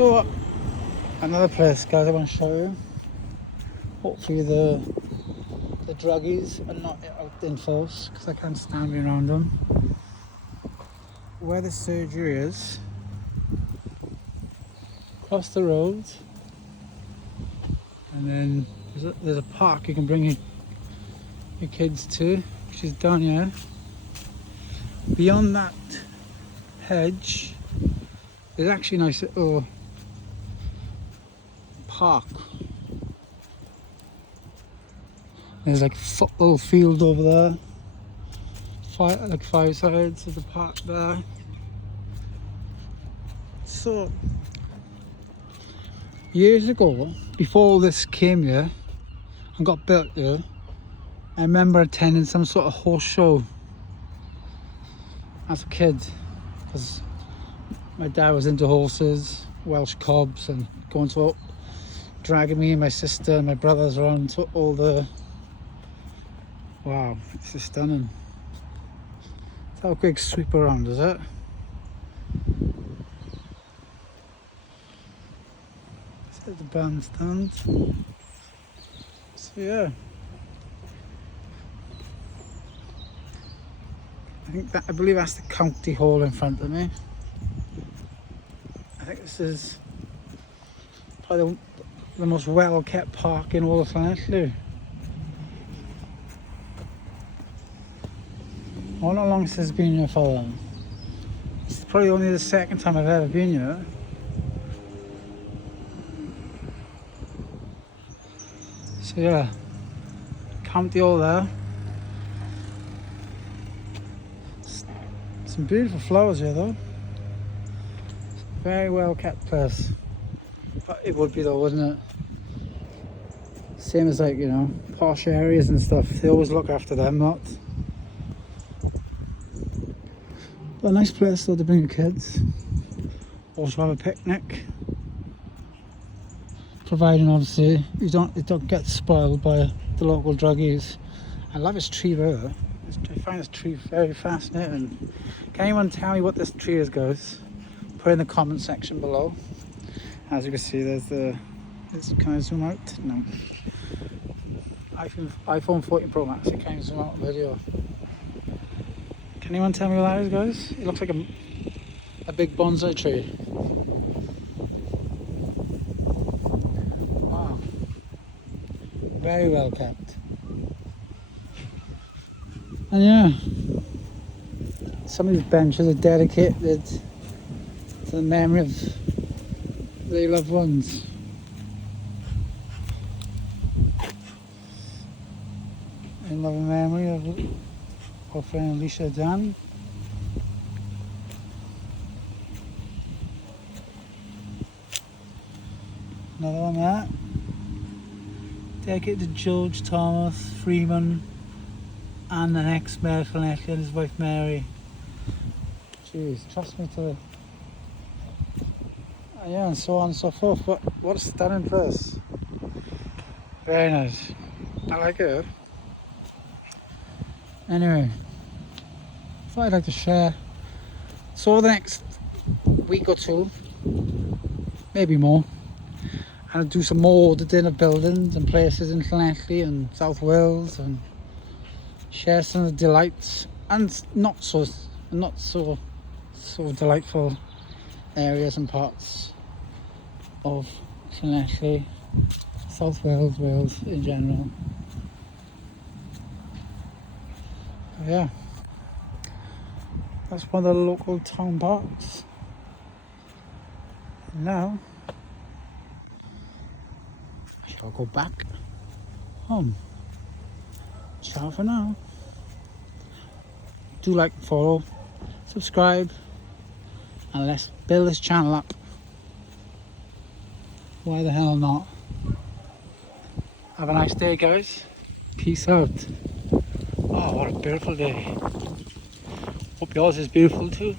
So another place, guys, I want to show you. Hopefully the druggies are not out in force, because I can't stand being around them. Where the surgery is, across the road, and then there's a park you can bring your kids to, which is down here. Beyond that hedge, there's actually a nice little park. There's like a football field over there, like 5 sides of the park there. So years ago, before all this came here and got built here, I remember attending some sort of horse show as a kid, because my dad was into horses, Welsh cobs, and going to dragging me and my sister and my brothers around to all the... Wow, it's just stunning. It's how quick sweep around, is it? There's the bandstand. So yeah, I believe that's the county hall in front of me. I think this is probably the most well kept park in all of Llanelli. I don't know how long this has been here for then. It's probably only the second time I've ever been here. So yeah, county hall there. Some beautiful flowers here though. Very well kept place. But it would be though, wouldn't it? Same as, like, you know, posh areas and stuff. They always look after them, not. But a nice place though to bring your kids. Also have a picnic. Providing obviously you don't get spoiled by the local druggies. I love this tree there. I find this tree very fascinating. Can anyone tell me what this tree is, guys? Put it in the comment section below. As you can see, can I zoom out? No. iPhone 14 Pro Max, I can't zoom out video. Can anyone tell me what that is, guys? It looks like a big bonsai tree. Wow. Very well kept. And yeah, some of these benches are dedicated to the memory of their loved ones. In loving memory of our friend Alicia Dan. Another one there. Dedicated to George Thomas Freeman and the next Mayor of Llanelli and his wife Mary. Jeez, trust me to... yeah, and so on and so forth. What a stunning place. Very nice. I like it. Anyway, thought I'd like to share. So over the next week or two, maybe more, I'll do some more auditing of buildings and places in Llanelli and South Wales, and share some of the delights and not so delightful areas and parts of Llanelli, South Wales, Wales in general. But yeah, that's one of the local town parks. Now I shall go back home. Ciao for now. Do like, follow, subscribe, and let's build this channel up. Why the hell not? Have a nice day, guys. Peace out. Oh, what a beautiful day. Hope yours is beautiful too.